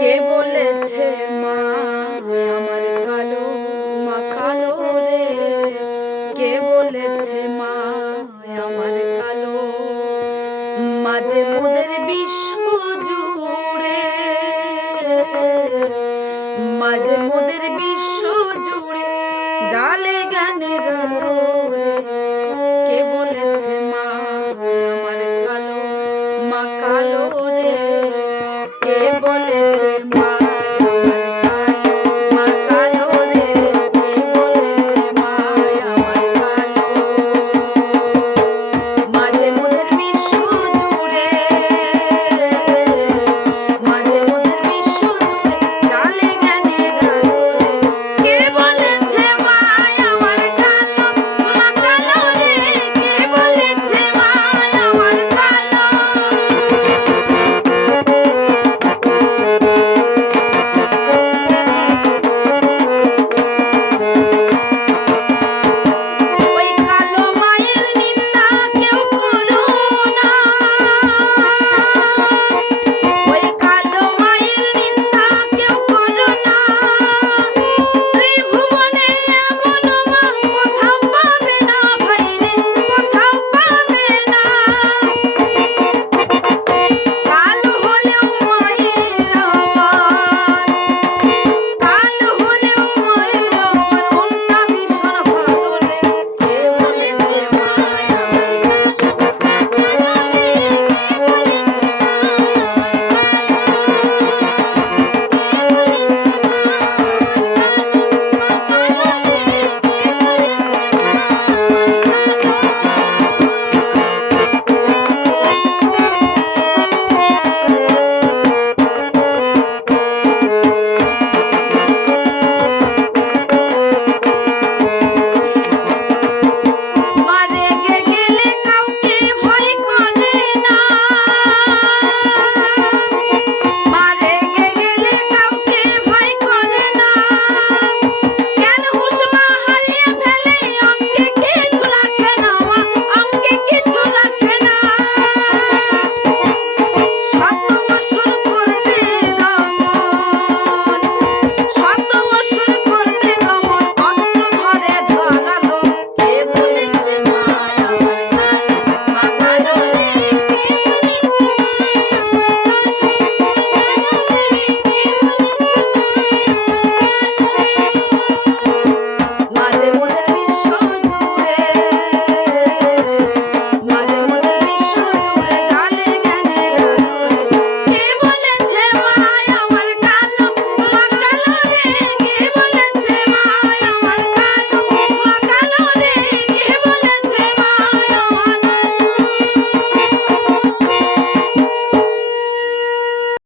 কে বলেছে মা? আমার কালো, মা কালো রে। কে বলেছে মা? আমার কালো। মাঝে মোদের বিশ্ব জুড়ে। মাঝে মোদের বিশ্ব জুড়ে। জালে জ্ঞানের